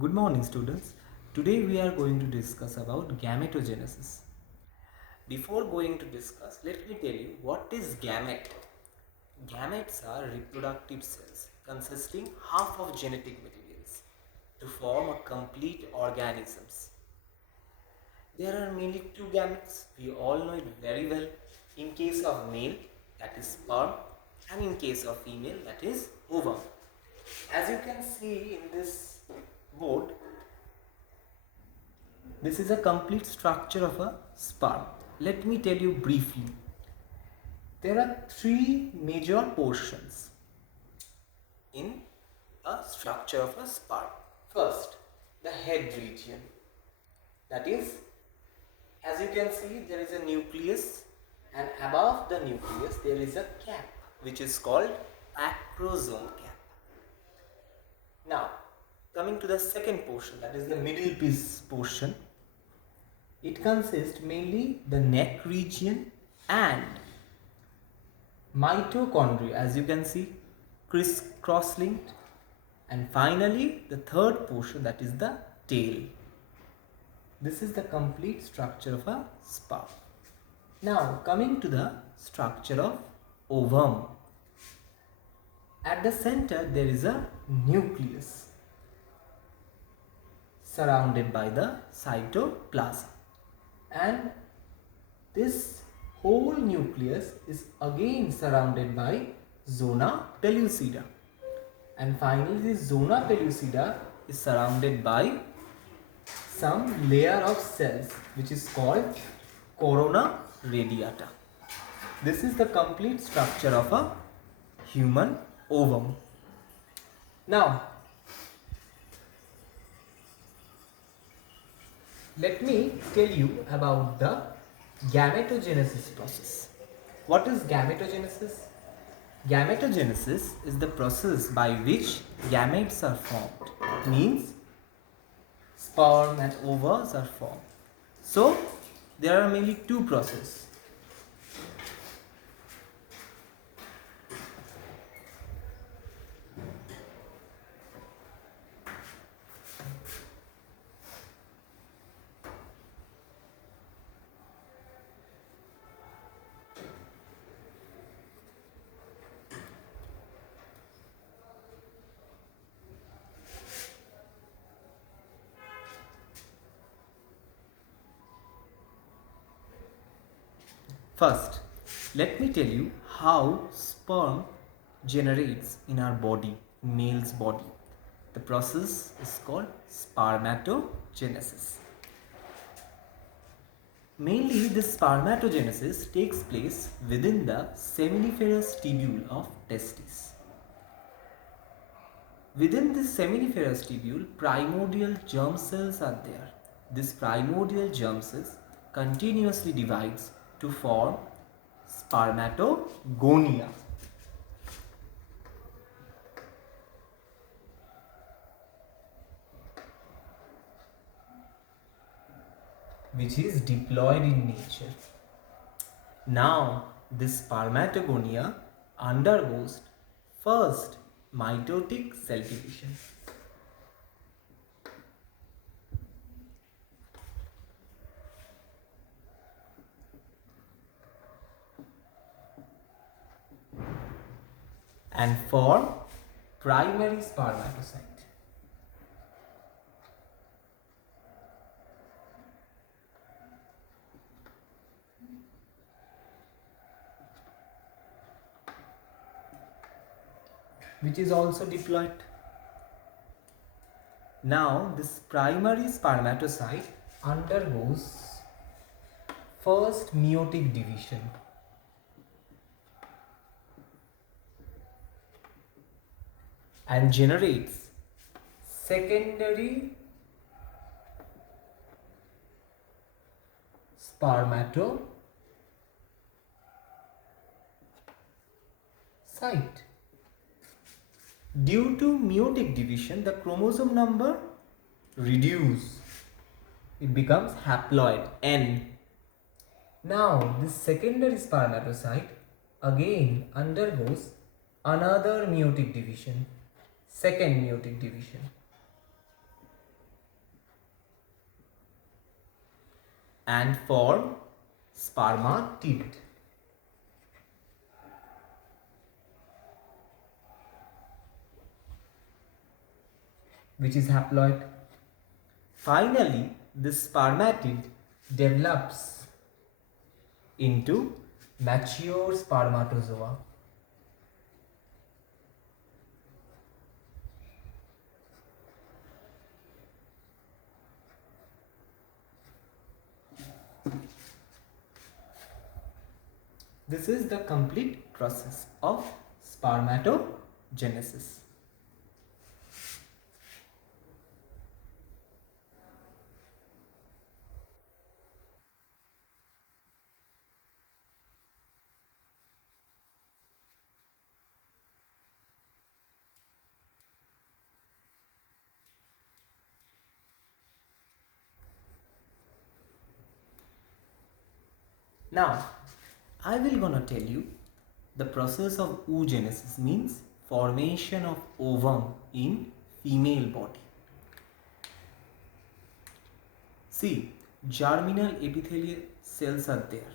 Good morning students. Today we are going to discuss about gametogenesis. Before going to discuss, let me tell you what is gamete. Gametes are reproductive cells consisting half of genetic materials to form a complete organisms. There are mainly two gametes. We all know it very well. In case of male, that is sperm, and in case of female, that is ovum. As you can see in this board, this is a complete structure of a sperm. Let me tell you briefly. There are three major portions in a structure of a sperm. First, the head region. That is, as you can see, there is a nucleus, and above the nucleus there is a cap which is called acrosome cap. Now, coming to the second portion, that is the middle piece portion. It consists mainly the neck region and mitochondria, as you can see, cross linked, and finally the third portion, that is the tail. This is the complete structure of a sperm. Now coming to the structure of ovum. At the center there is a nucleus surrounded by the cytoplasm, and this whole nucleus is again surrounded by zona pellucida, and finally this zona pellucida is surrounded by some layer of cells which is called corona radiata. This is the complete structure of a human ovum. Now let me tell you about the gametogenesis process. What is gametogenesis? Gametogenesis is the process by which gametes are formed. Means sperm and ovaries are formed. So there are mainly two processes. First, let me tell you how sperm generates in our body, male's body. The process is called spermatogenesis. Mainly, this spermatogenesis takes place within the seminiferous tubule of testes. Within this seminiferous tubule, primordial germ cells are there. This primordial germ cells continuously divides to form spermatogonia, which is diploid in nature. Now, this spermatogonia undergoes first mitotic cell division. And form primary spermatocyte. Which is also diploid. Now this primary spermatocyte undergoes first meiotic division. And generates secondary spermatocyte. Due to meiotic division, the chromosome number reduces. It becomes haploid N. Now this secondary spermatocyte again undergoes another meiotic division, second meiotic division. and form spermatid, which is haploid. Finally, this spermatid develops into mature spermatozoa. This is the complete process of spermatogenesis. Now, I will gonna tell you the process of oogenesis, means formation of ovum in female body. See, germinal epithelial cells are there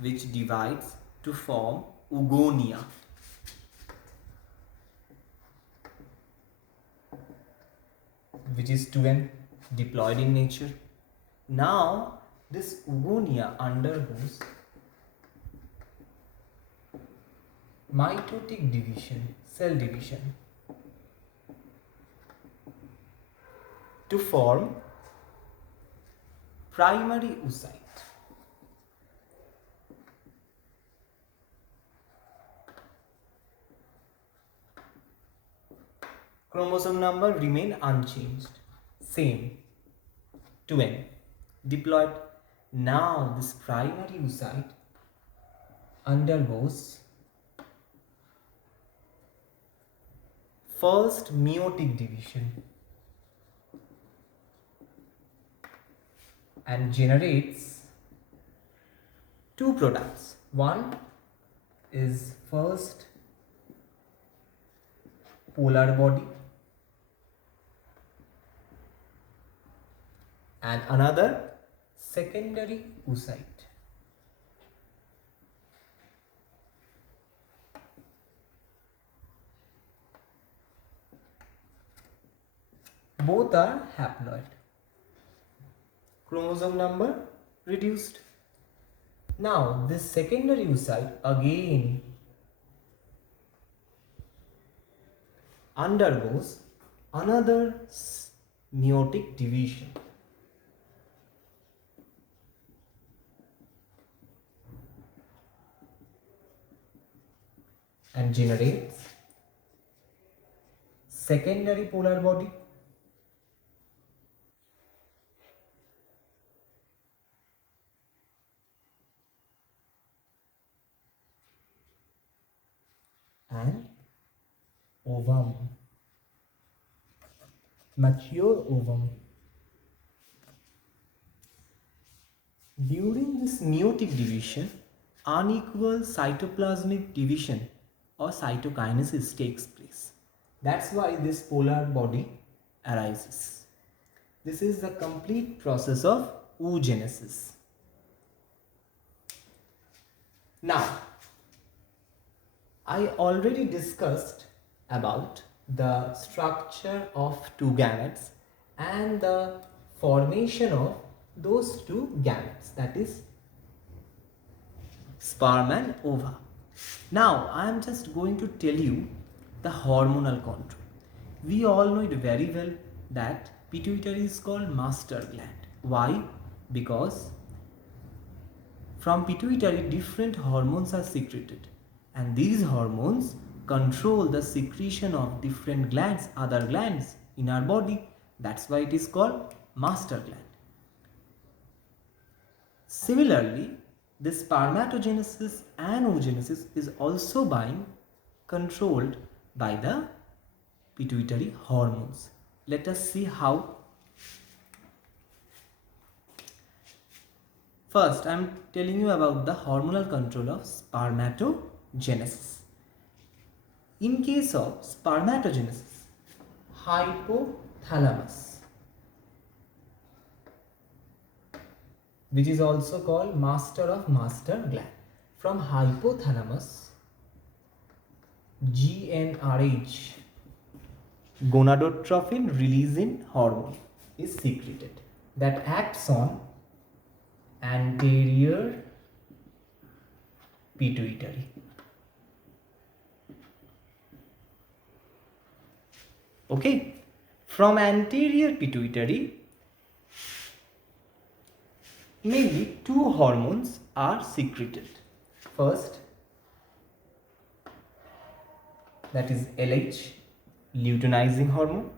which divides to form oogonia. Which is 2n, diploid in nature. Now, this oogonia undergoes mitotic division, cell division, to form primary oocyte. Chromosome number remain unchanged, same, 2n, diploid. Now this primary oocyte undergoes first meiotic division and generates two products. One is first polar body and another secondary oocyte. Both are haploid. Chromosome number reduced. Now this secondary oocyte again undergoes another meiotic division and generates secondary polar body and ovum, mature ovum. During this meiotic division, unequal cytoplasmic division or cytokinesis takes place. That's why this polar body arises. This is the complete process of oogenesis. Now, I already discussed about the structure of two gametes and the formation of those two gametes, that is sperm and ova. Now I am just going to tell you the hormonal control. We all know it very well that pituitary is called master gland. Why? Because from pituitary different hormones are secreted and these hormones control the secretion of different glands, other glands in our body. That's why it is called master gland. Similarly, this spermatogenesis and oogenesis is also being controlled by the pituitary hormones. Let us see how. First, I am telling you about the hormonal control of spermatogenesis. In case of spermatogenesis, hypothalamus which is also called master of master gland. From hypothalamus, GnRH, gonadotropin releasing hormone, is secreted that acts on anterior pituitary. Okay, from anterior pituitary, mainly two hormones are secreted. First, that is LH, luteinizing hormone,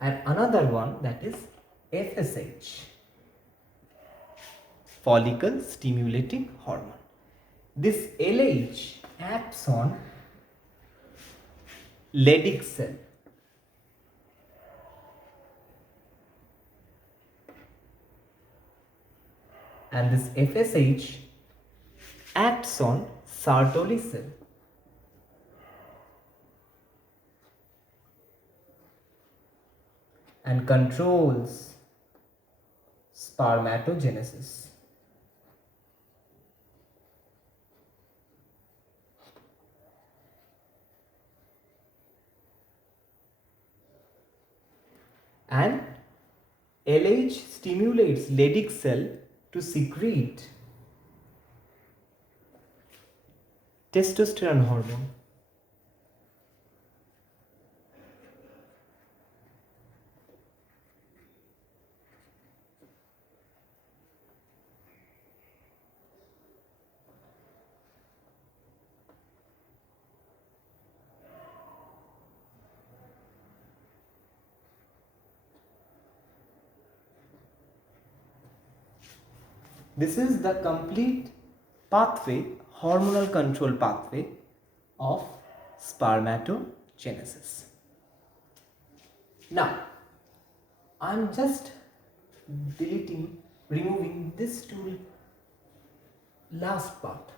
and another one, that is FSH, follicle stimulating hormone. This LH acts on Leydig cell, and this FSH acts on Sertoli cell. And controls spermatogenesis. And LH stimulates Leydig cell to secrete testosterone hormone. This is the complete pathway, hormonal control pathway of spermatogenesis. Now, I am just removing this tool, last part.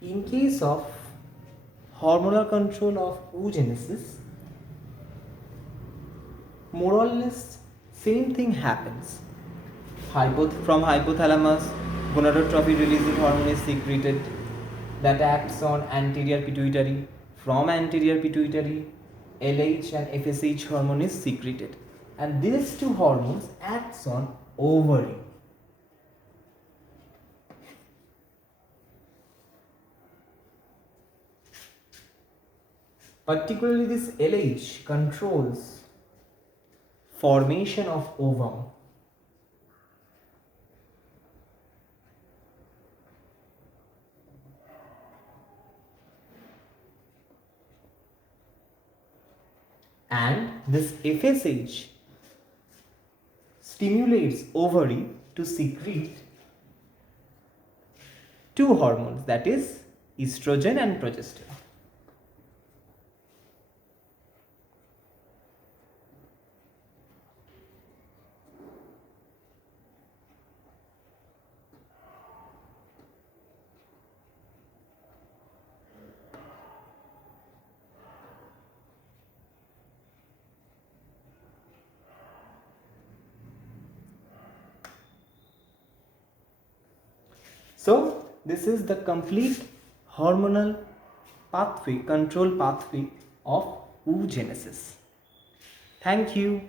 In case of hormonal control of oogenesis, more or less same thing happens. From hypothalamus, gonadotropin releasing hormone is secreted that acts on anterior pituitary. From anterior pituitary, LH and FSH hormone is secreted, and these two hormones acts on ovary. Particularly this LH controls formation of ovum. And this FSH stimulates ovary to secrete two hormones, that is estrogen and progesterone. So this is the complete hormonal pathway, control pathway of oogenesis. Thank you.